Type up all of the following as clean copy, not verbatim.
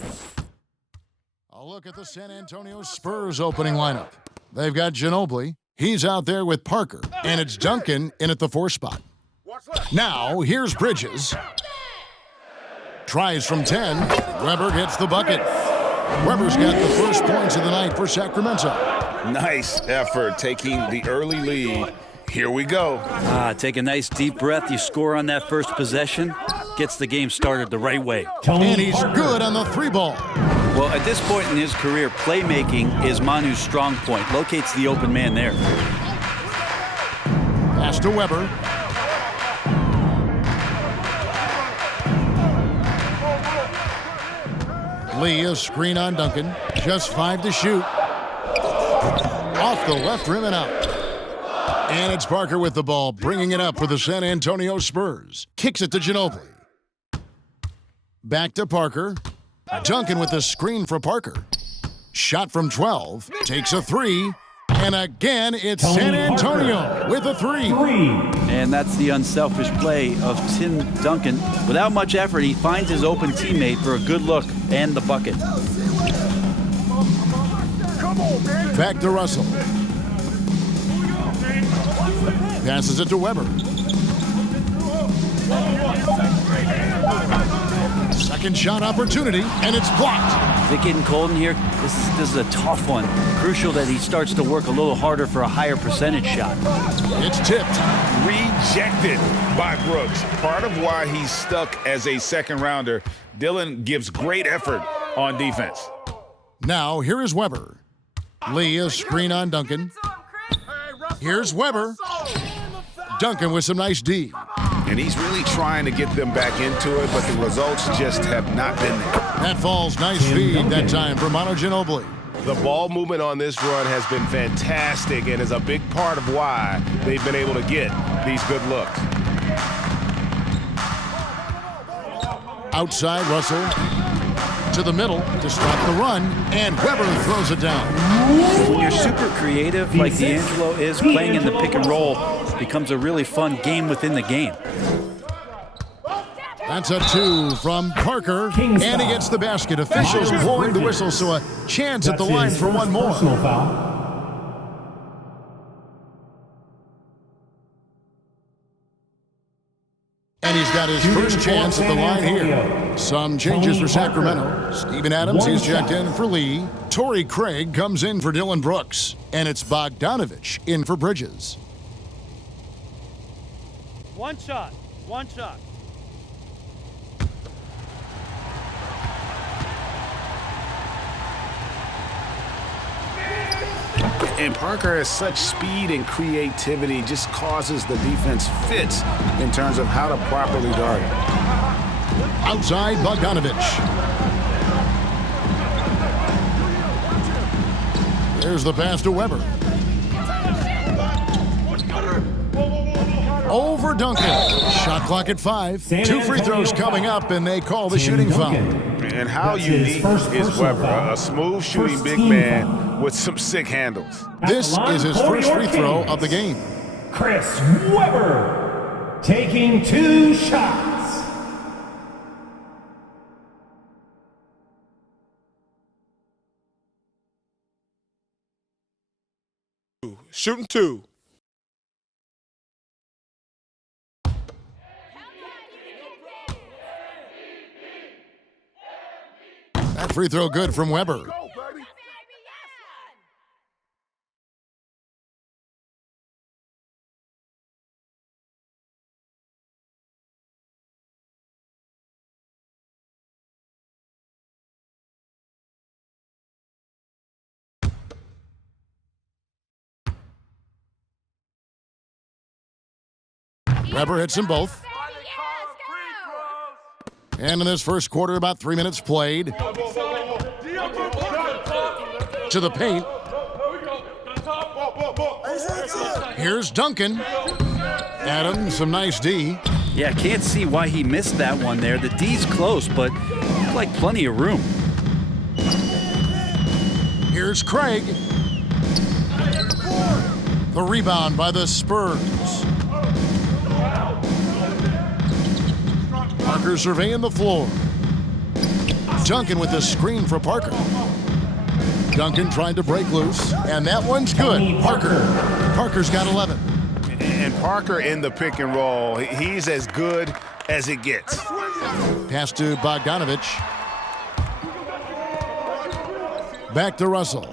possession. A look at the San Antonio Spurs opening lineup. They've got Ginobili. He's out there with Parker. And it's Duncan in at the 4 spot. Now, here's Bridges. Tries from 10. Weber gets the bucket. Weber's got the first points of the night for Sacramento. Nice effort taking the early lead. Here we go. Take a nice deep breath. You score on that first possession. Gets the game started the right way. And he's good on the 3 ball. Well, at this point in his career, playmaking is Manu's strong point. Locates the open man there. Pass to Weber. Lee, a screen on Duncan. Just 5 to shoot. Off the left rim and out. And it's Parker with the ball, bringing it up for the San Antonio Spurs. Kicks it to Ginobili. Back to Parker. Duncan with the screen for Parker. Shot from 12. Takes a 3. And again, it's San Antonio with a 3. And that's the unselfish play of Tim Duncan. Without much effort, he finds his open teammate for a good look and the bucket. Back to Russell. Passes it to Weber. Second shot opportunity, and it's blocked. Is it getting cold in here? This is a tough one. Crucial that he starts to work a little harder for a higher percentage shot. It's tipped. Rejected by Brooks. Part of why he's stuck as a second rounder. Dillon gives great effort on defense. Now, here is Weber. Lee, a screen on Duncan. Here's Weber. Duncan with some nice D. And he's really trying to get them back into it, but the results just have not been there. That falls nice feed that time for Manu Ginobili. The ball movement on this run has been fantastic and is a big part of why they've been able to get these good looks. Outside, Russell to the middle to stop the run, and Weber throws it down. When you're super creative, like D'Angelo is, playing in the pick and roll becomes a really fun game within the game. That's a 2 from Parker, and he gets the basket. Officials blowing the whistle, so a chance at the line for one more. And he's got his first chance at the line here. Some changes for Sacramento. Steven Adams, he's checked in for Lee. Torrey Craig comes in for Dillon Brooks. And it's Bogdanovich in for Bridges. One shot. And Parker has such speed and creativity, just causes the defense fits in terms of how to properly guard it. Outside, Bogdanovich. There's the pass to Weber. Over Duncan. Shot clock at 5. 2 free throws coming up, and they call the shooting foul. And how unique is Weber, a smooth shooting big man with some sick handles. This is his first free throw of the game. Chris Weber taking 2 shots. Shooting 2. That free throw good from Weber. Weber hits them both. And in this first quarter, about 3 minutes played. To the paint. Here's Duncan. Adams, some nice D. Yeah, can't see why he missed that one there. The D's close, but like plenty of room. Here's Craig. The rebound by the Spurs. Parker surveying the floor. Duncan with the screen for Parker. Duncan trying to break loose, and that one's good. Parker's got 11. And Parker in the pick and roll, he's as good as it gets. Pass to Bogdanovich. Back to Russell.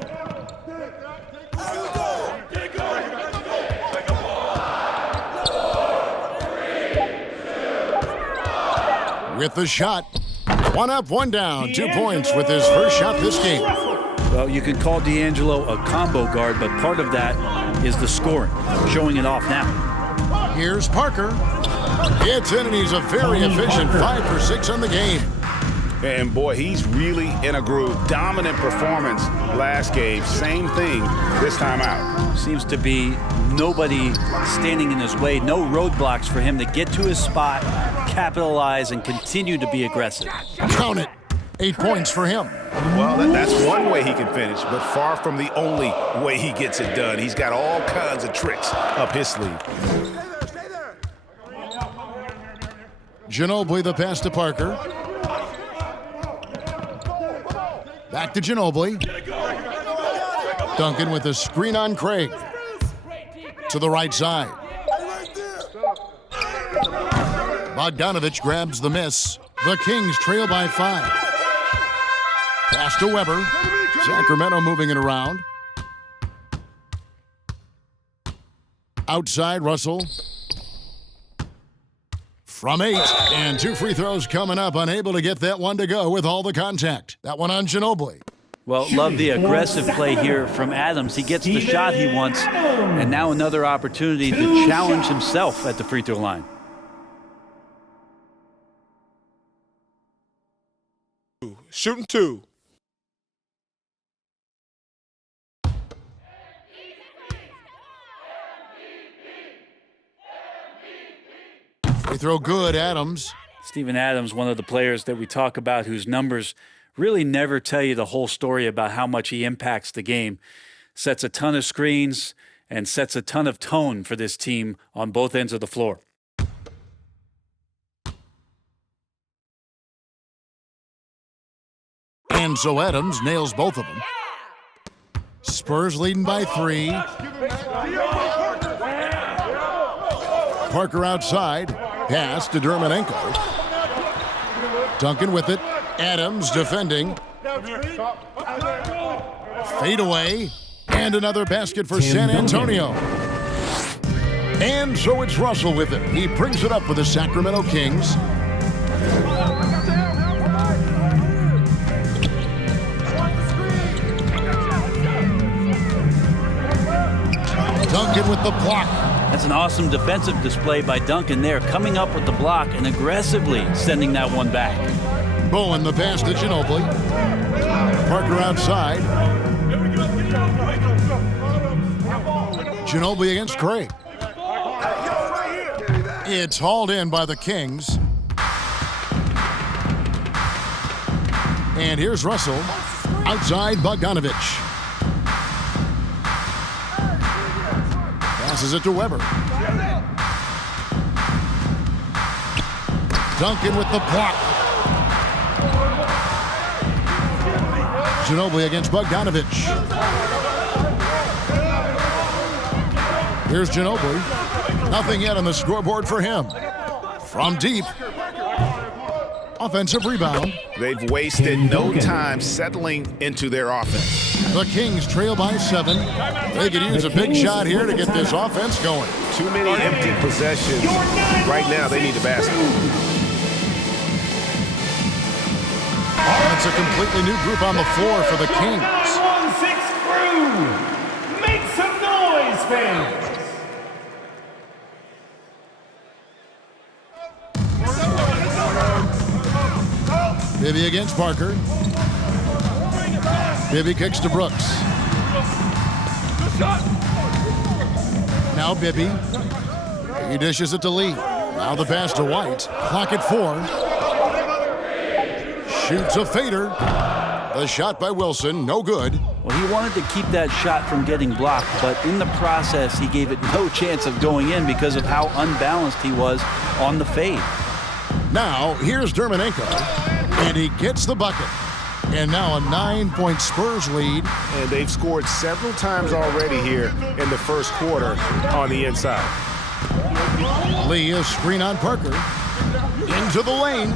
With the shot. One up, one down. 2 points with his first shot this game. Well, you could call D'Angelo a combo guard, but part of that is the scoring, showing it off now. Here's Parker. It's in, and he's a very efficient 5 for 6 on the game. And boy, he's really in a groove. Dominant performance last game. Same thing this time out. Seems to be nobody standing in his way, no roadblocks for him to get to his spot, capitalize, and continue to be aggressive. Count it. 8 points for him. Well, that's one way he can finish, but far from the only way he gets it done. He's got all kinds of tricks up his sleeve. Ginobili the pass to Parker. Back to Ginobili. Duncan with a screen on Craig. To the right side. Bogdanovich grabs the miss. The Kings trail by 5. Pass to Weber. Sacramento moving it around. Outside Russell. From 8, and 2 free throws coming up. Unable to get that one to go with all the contact. That one on Ginobili. Well, love the aggressive play here from Adams. He gets the shot he wants, and now another opportunity to challenge himself at the free throw line. Shooting 2. Free throw good, Adams. Steven Adams, one of the players that we talk about whose numbers really never tell you the whole story about how much he impacts the game. Sets a ton of screens and sets a ton of tone for this team on both ends of the floor. And so Adams nails both of them. Spurs leading by 3. Parker outside. Pass to Dermanenko. Duncan with it. Adams defending. Fade away. And another basket for San Antonio. And so it's Russell with it. He brings it up for the Sacramento Kings. Duncan with the block. That's an awesome defensive display by Duncan there, coming up with the block and aggressively sending that one back. Bowen the pass to Ginobili. Parker outside. Ginobili against Craig. It's hauled in by the Kings. And here's Russell. Outside Bogdanovich. Passes it to Weber. Duncan with the block. Ginobili against Bogdanovich. Here's Ginobili. Nothing yet on the scoreboard for him. From deep. Offensive rebound. They've wasted no time settling into their offense. The Kings trail by 7. They could use a big shot here to get this offense going. Too many empty possessions. Right now, they need the basket. That's a completely new group on the floor for the Kings. 916 crew! Make some noise, fans! Bibby against Parker. Bibby kicks to Brooks. Now Bibby. He dishes it to Lee. Now the pass to White. Clock at 4. Shoots a fader. The shot by Wilson, no good. Well, he wanted to keep that shot from getting blocked, but in the process, he gave it no chance of going in because of how unbalanced he was on the fade. Now, here's Dermanenko, and he gets the bucket. And now a 9-point Spurs lead. And they've scored several times already here in the first quarter on the inside. Lee, a screen on Parker. Into the lane.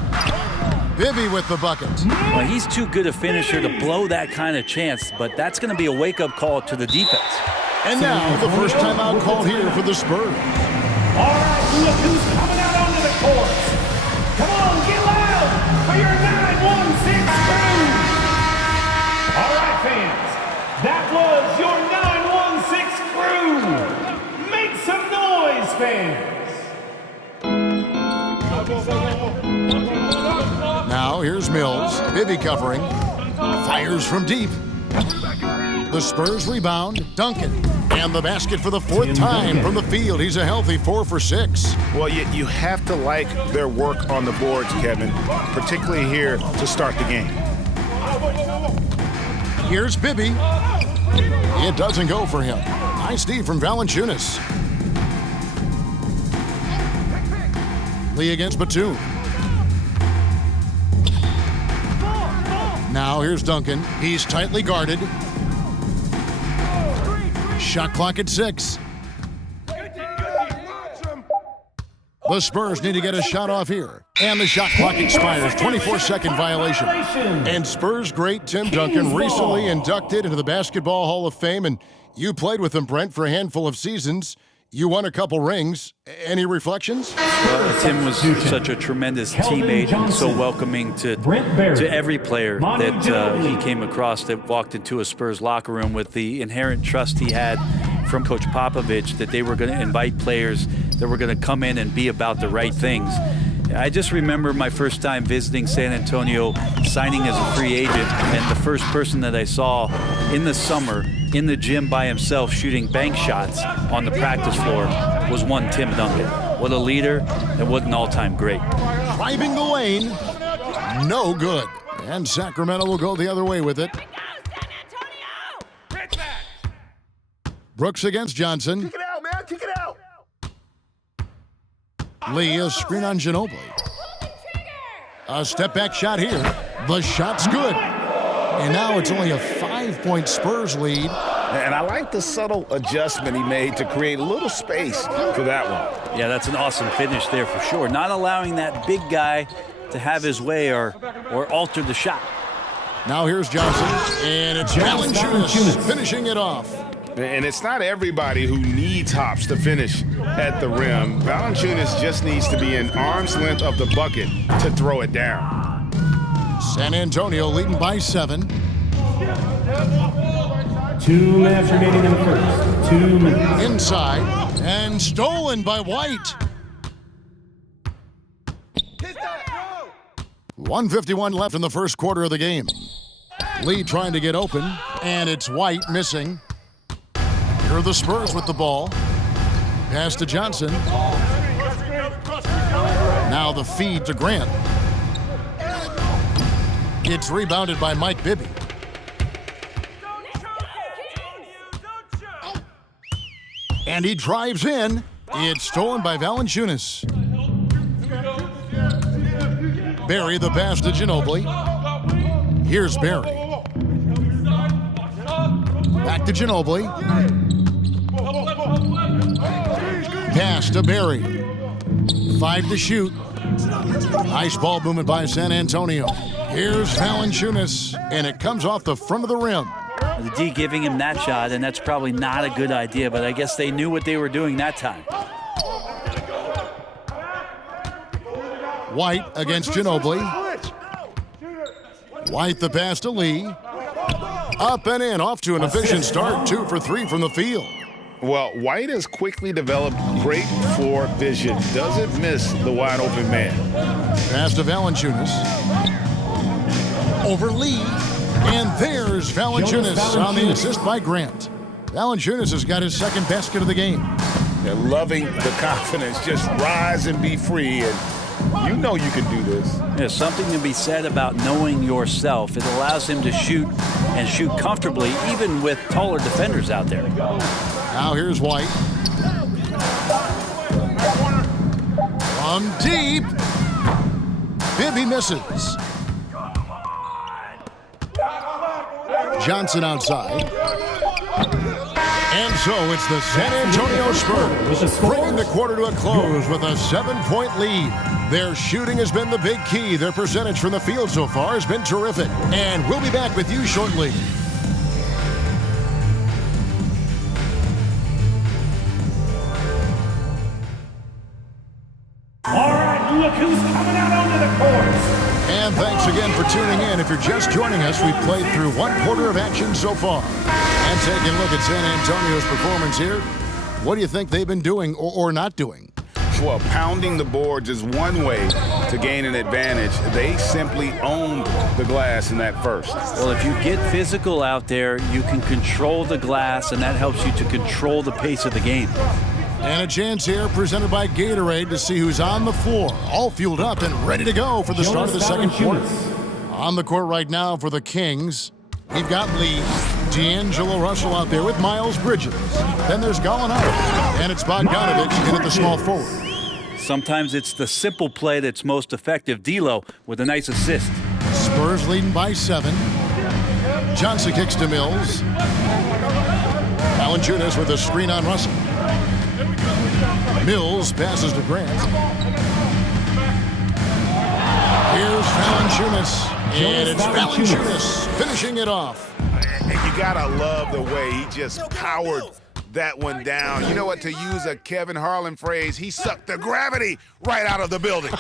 Bibby with the bucket. Well, he's too good a finisher to blow that kind of chance, but that's going to be a wake-up call to the defense. And now the first timeout called here for the Spurs. All right, look who's coming out onto the court. Come on, get loud for your 916 crew. All right, fans, that was your 916 crew. Make some noise, fans. Now here's Mills. Bibby covering. Fires from deep. The Spurs rebound. Duncan. And the basket for the fourth time from the field. He's a healthy 4 for 6. Well, you have to like their work on the boards, Kevin, particularly here to start the game. Here's Bibby. It doesn't go for him. Nice D from Valanciunas. Lee against Batum. Now here's Duncan. He's tightly guarded. Shot clock at 6. The Spurs need to get a shot off here. And the shot clock expires. 24-second violation. And Spurs great Tim Duncan recently inducted into the Basketball Hall of Fame. And you played with him, Brent, for a handful of seasons. You won a couple rings. Any reflections? Tim was such a tremendous teammate and so welcoming to every player that he came across that walked into a Spurs locker room, with the inherent trust he had from Coach Popovich that they were going to invite players that were going to come in and be about the right things. I just remember my first time visiting San Antonio, signing as a free agent, and the first person that I saw in the summer in the gym by himself shooting bank shots on the practice floor was one Tim Duncan. What a leader and what an all-time great. Driving the lane, no good. And Sacramento will go the other way with it. Brooks against Johnson. Kick it out, man. Kick it out. Lee, a screen on Ginobili. A step-back shot here. The shot's good. And now it's only a 5-point Spurs lead. And I like the subtle adjustment he made to create a little space for that one. Yeah, that's an awesome finish there for sure. Not allowing that big guy to have his way or alter the shot. Now here's Johnson, and it's Valanciunas finishing it off. And it's not everybody who needs hops to finish at the rim. Valanciunas just needs to be an arm's length of the bucket to throw it down. San Antonio leading by 7. 2 minutes remaining in the first. 2 minutes. Inside, and stolen by White. 1:51 left in the first quarter of the game. Lee trying to get open, and it's White missing. Here are the Spurs with the ball. Pass to Johnson. Now the feed to Grant. It's rebounded by Mike Bibby. And he drives in. It's stolen by Valanciunas. Barry the pass to Ginobili. Here's Barry. Back to Ginobili. Pass to Barry. 5 to shoot. Nice ball movement by San Antonio. Here's Valanciunas, and it comes off the front of the rim. The D giving him that shot, and that's probably not a good idea, but I guess they knew what they were doing that time. White against Ginobili. White the pass to Lee. Up and in, off to an efficient start. 2 for 3 from the field. Well, White has quickly developed great floor vision. Doesn't miss the wide open man. Pass to Valanciunas. Over Lee. And there's Valanciunas on the assist by Grant. Valanciunas has got his second basket of the game. They're loving the confidence. Just rise and be free. And you know you can do this. There's something to be said about knowing yourself. It allows him to shoot and shoot comfortably, even with taller defenders out there. Now here's White. From deep. Bibby misses. Johnson outside. And so it's the San Antonio Spurs bringing the quarter to a close with a 7-point lead. Their shooting has been the big key. Their percentage from the field so far has been terrific. And we'll be back with you shortly. All right, look who's coming out onto the court. And thanks again for tuning in. If you're just joining us, we've played through one quarter of action so far. And taking a look at San Antonio's performance here, what do you think they've been doing or not doing? Well, pounding the boards is one way to gain an advantage. They simply owned the glass in that first. Well, if you get physical out there, you can control the glass, and that helps you to control the pace of the game. And a chance here presented by Gatorade to see who's on the floor, all fueled up and ready to go for the start of the second quarter. On the court right now for the Kings, we've got Lee, D'Angelo Russell out there with Miles Bridges. Then there's Gallinari, and it's Bogdanovich in at the small forward. Sometimes it's the simple play that's most effective. D'Lo with a nice assist. Spurs leading by 7. Johnson kicks to Mills. Valanciunas with a screen on Russell. Mills passes to Grant. Here's Valanciunas, and it's Valanciunas finishing it off. And you gotta love the way he just powered that one down. You know what, to use a Kevin Harlan phrase, he sucked the gravity right out of the building.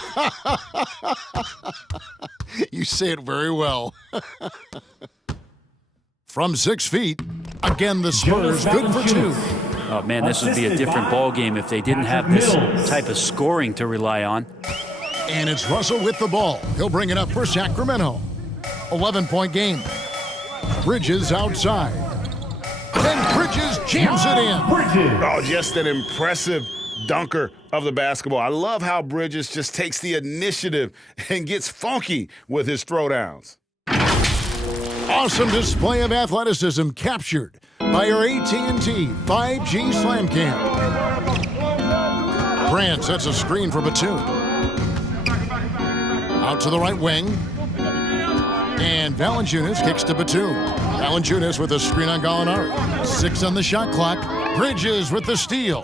You say it very well. From 6 feet, again the Spurs good for 2. Oh, man, this would be a different ball game if they didn't have this type of scoring to rely on. And it's Russell with the ball. He'll bring it up for Sacramento. 11-point game. Bridges outside. And Bridges jams it in. Oh, just an impressive dunker of the basketball. I love how Bridges just takes the initiative and gets funky with his throwdowns. Awesome display of athleticism captured by our AT&T 5G Slam Cam. Grant sets a screen for Batum. Out to the right wing. And Valanciunas kicks to Batum. Valanciunas with a screen on Gallinari. 6 on the shot clock. Bridges with the steal.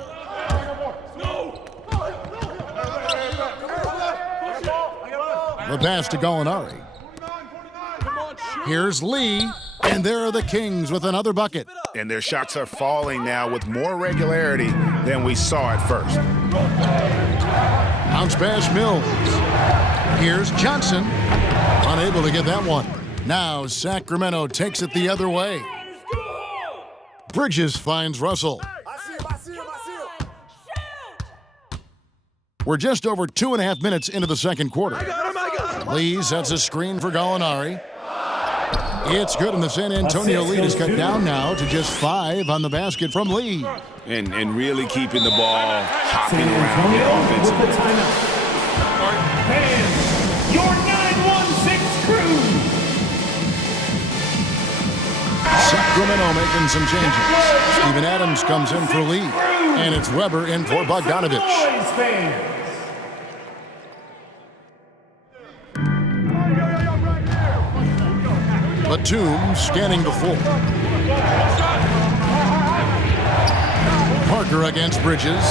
The pass to Gallinari. Here's Lee, and there are the Kings with another bucket. And their shots are falling now with more regularity than we saw at first. Bounce pass Mills. Here's Johnson. Unable to get that one. Now Sacramento takes it the other way. Bridges finds Russell. We're just over 2.5 minutes into the second quarter. Lee sets a screen for Gallinari. It's good, and the San Antonio lead is cut down now to just 5 on the basket from Lee. And really keeping the ball hopping around here offensively. And your 916 crew. Sacramento making some changes. Steven Adams comes in for Lee, and it's Weber in for Bogdanovich. Batum scanning the floor. Parker against Bridges.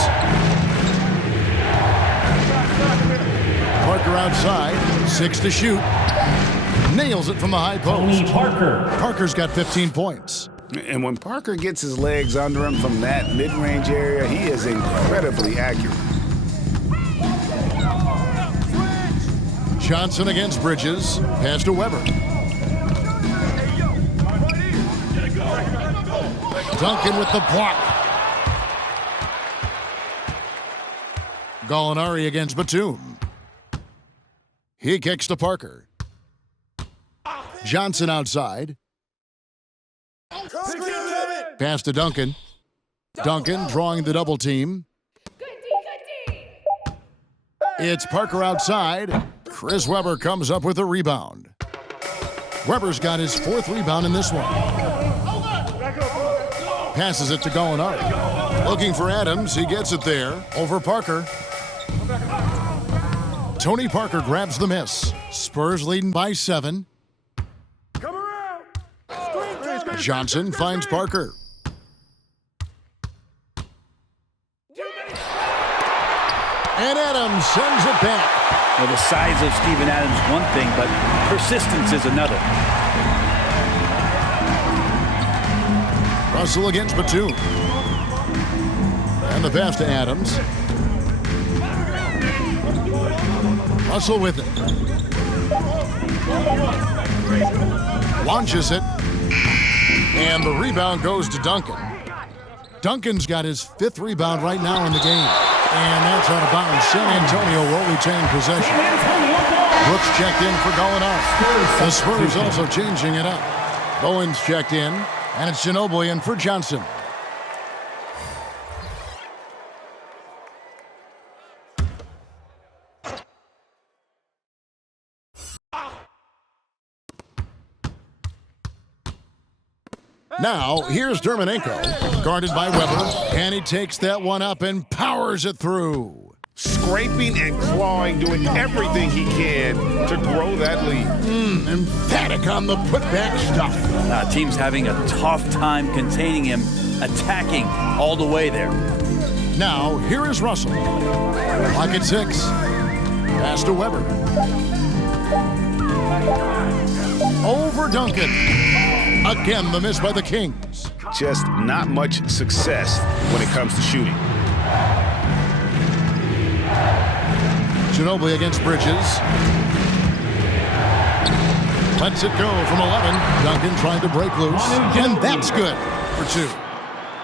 Parker outside, 6 to shoot. Nails it from the high post. Parker's got 15 points. And when Parker gets his legs under him from that mid-range area, he is incredibly accurate. Johnson against Bridges. Pass to Weber. Duncan with the block. Gallinari against Batum. He kicks to Parker. Johnson outside. Pass to Duncan. Duncan drawing the double team. It's Parker outside. Chris Weber comes up with a rebound. Weber's got his 4th rebound in this one. Passes it to Gallinari. Looking for Adams. He gets it there. Over Parker. Tony Parker grabs the miss. Spurs leading by 7. Johnson finds Parker. And Adams sends it back. Well, the size of Steven Adams is one thing, but persistence is another. Russell against Batum. And the pass to Adams. Russell with it. Launches it. And the rebound goes to Duncan. Duncan's got his 5th rebound right now in the game. And that's out of bounds. San Antonio will retain possession. Brooks checked in for Gallinari. The Spurs also changing it up. Bowen's checked in, and it's Ginobili in for Johnson. Now, here's Dermanenko, guarded by Weber, and he takes that one up and powers it through. Scraping and clawing, doing everything he can to grow that lead. Emphatic on the putback stuff. Team's having a tough time containing him, attacking all the way there. Now, here is Russell. Clock at 6. Pass to Weber. Over Duncan. Again, the miss by the Kings. Just not much success when it comes to shooting. Ginobili against Bridges. Lets it go from 11. Duncan trying to break loose. And that's good for 2.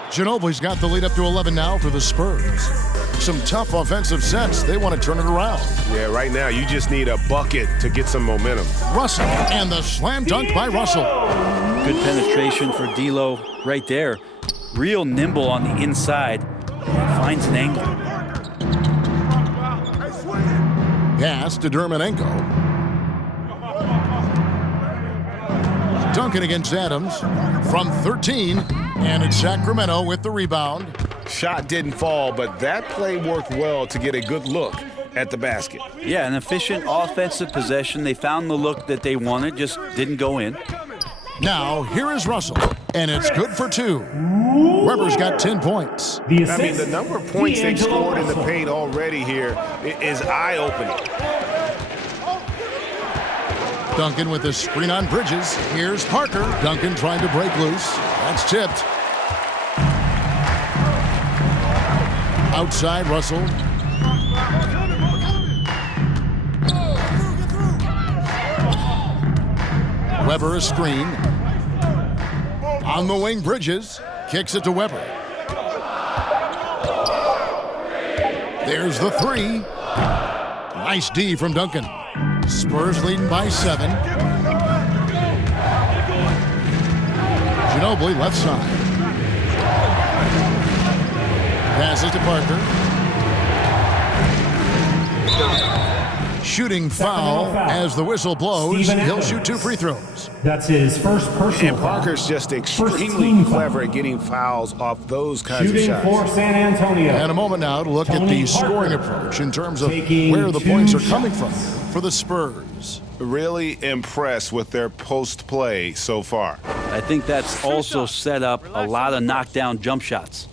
Ginobili's got the lead up to 11 now for the Spurs. Some tough offensive sets. They want to turn it around. Yeah, right now you just need a bucket to get some momentum. Russell, and the slam dunk by Russell. Good penetration for D'Lo right there. Real nimble on the inside. Finds an angle. Pass to Dermanenko. Duncan against Adams from 13. And it's Sacramento with the rebound. Shot didn't fall, but that play worked well to get a good look at the basket. Yeah, an efficient offensive possession. They found the look that they wanted, just didn't go in. Now, here is Russell, and it's good for 2. Weber's got 10 points. I mean, the number of points they've scored in the paint already here is eye-opening. Duncan with a screen on Bridges. Here's Parker. Duncan trying to break loose. That's tipped. Outside, Russell. Weber a screen. On the wing, Bridges. Kicks it to Weber. There's the 3. Nice D from Duncan. Spurs leading by 7. Ginobili left side. Passes to Parker. Shooting foul as the whistle blows. He'll shoot 2 free throws. That's his first personal And Parker's just extremely clever at getting fouls off those kinds of shooting shots. for San Antonio. And a moment now to look at the scoring approach in terms of where the points are coming from for the Spurs. Really impressed with their post play so far. I think that's also set up a lot of knockdown jump shots.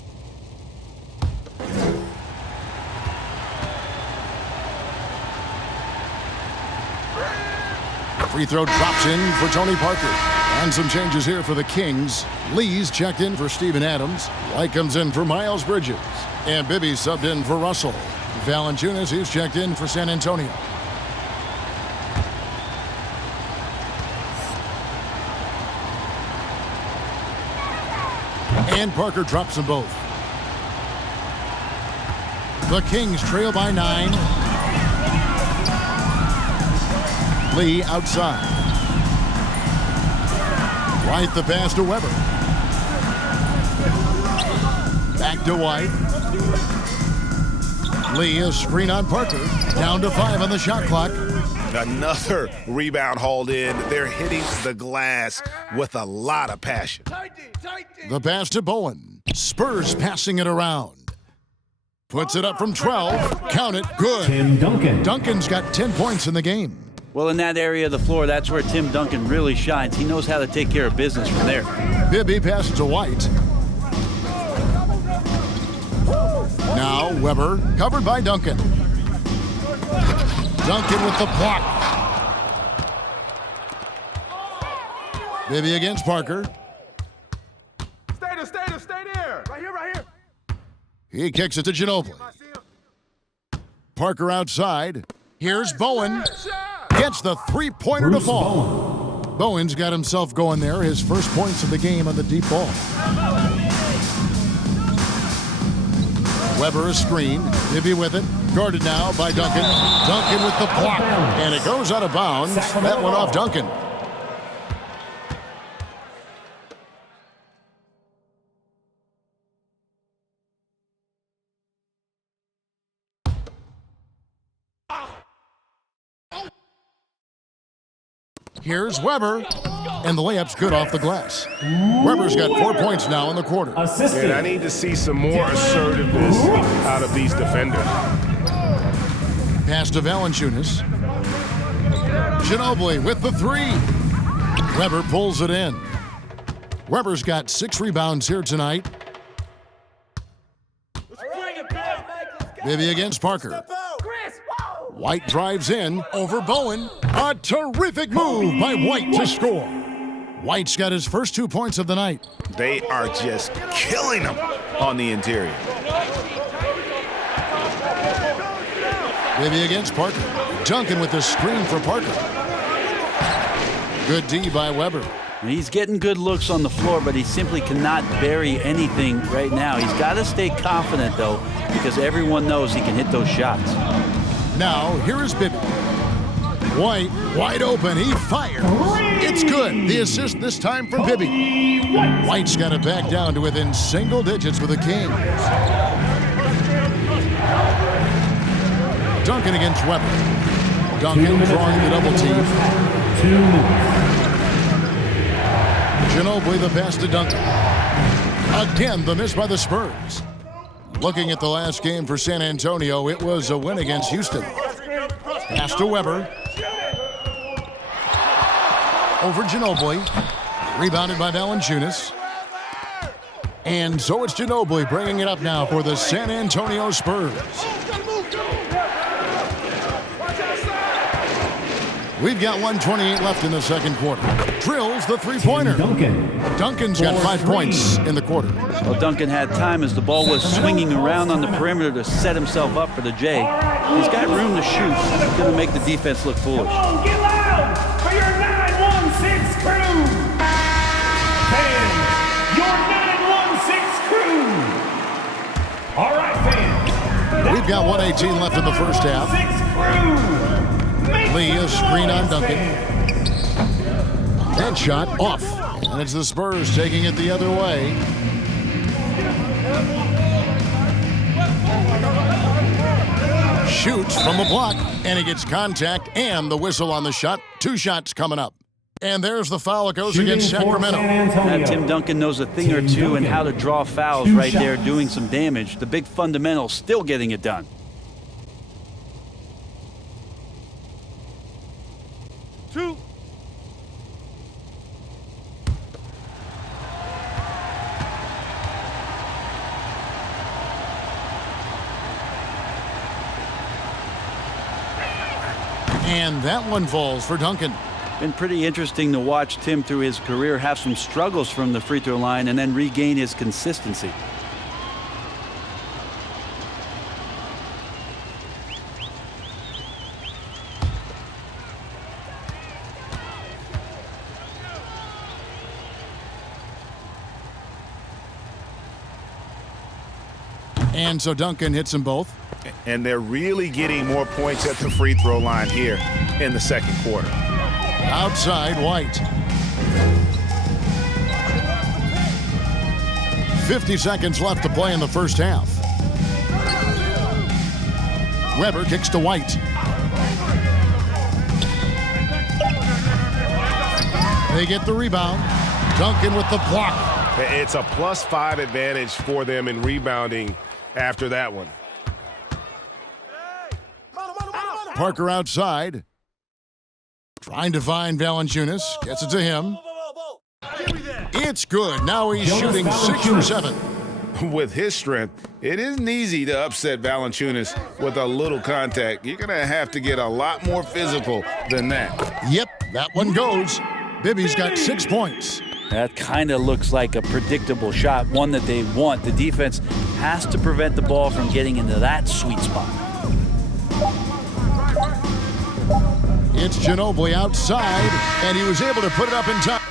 Free throw drops in for Tony Parker. And some changes here for the Kings. Lee's checked in for Steven Adams. White comes in for Miles Bridges. And Bibby subbed in for Russell. Valanciunas, he's checked in for San Antonio. And Parker drops them both. The Kings trail by 9. Lee outside. White the pass to Weber. Back to White. Lee a screen on Parker. Down to 5 on the shot clock. Another rebound hauled in. They're hitting the glass with a lot of passion. The pass to Bowen. Spurs passing it around. Puts it up from 12. Count it. Good. Tim Duncan. Duncan's got 10 points in the game. Well, in that area of the floor, that's where Tim Duncan really shines. He knows how to take care of business from there. Bibby passes to White. Now Weber, covered by Duncan. Duncan with the block. Bibby against Parker. Stay there. Right here. He kicks it to Ginobili. Parker outside. Here's Bowen. Gets the three-pointer to fall. Bowen's got himself going there. His first points of the game on the deep ball. Weber a screen. Bibby with it. Guarded now by Duncan. Duncan with the block. And it goes out of bounds. That went off Duncan. Here's Weber, and the layup's good off the glass. Weber's got 4 points now in the quarter. And I need to see some more assertiveness out of these defenders. Pass to Valanciunas. Ginobili with the three. Weber pulls it in. Weber's got 6 rebounds here tonight. Bibby against Parker. White drives in over Bowen. A terrific move by White to score. White's got his first 2 points of the night. They are just killing them on the interior. Bibby against Parker. Duncan with the screen for Parker. Good D by Weber. He's getting good looks on the floor, but he simply cannot bury anything right now. He's got to stay confident, though, because everyone knows he can hit those shots. Now, here is Bibby. White, wide open. He fires. It's good. The assist this time from Bibby. White's got it back down to within single digits with the Kings. Duncan against Weber. Duncan drawing the double team. Ginobili the pass to Duncan. Again, the miss by the Spurs. Looking at the last game for San Antonio, it was a win against Houston. Pass to Weber. Over Ginobili. Rebounded by Valanciunas. And so it's Ginobili bringing it up now for the San Antonio Spurs. We've got 1:28 left in the second quarter. Drills the three-pointer. Duncan's got 5 points in the quarter. Well, Duncan had time as the ball was swinging around on the perimeter to set himself up for the J. He's got room to shoot. He's going to make the defense look foolish. Come on, get loud for your 916 crew. Fans, your 916 crew. All right, fans. We've got 1:18 left in the first half. 916 crew. Lee, a screen on Duncan. That shot off. And it's the Spurs taking it the other way. Shoots from the block, and he gets contact and the whistle on the shot. 2 shots coming up. And there's the foul. It goes against Sacramento. Tim Duncan knows a thing or two and how to draw fouls right there, doing some damage. The big fundamental still getting it done. And that one falls for Duncan. Been pretty interesting to watch Tim through his career have some struggles from the free throw line and then regain his consistency. And so Duncan hits them both. And they're really getting more points at the free throw line here in the second quarter. Outside, White. 50 seconds left to play in the first half. Weber kicks to White. They get the rebound. Duncan with the block. It's a +5 advantage for them in rebounding after that one. Parker outside. Trying to find Valanciunas. Gets it to him. It's good. Now he's shooting 6 for 7. With his strength, it isn't easy to upset Valanciunas with a little contact. You're going to have to get a lot more physical than that. Yep, that one goes. Bibby's got 6 points. That kind of looks like a predictable shot, one that they want. The defense has to prevent the ball from getting into that sweet spot. It's Ginobili outside, and he was able to put it up in time.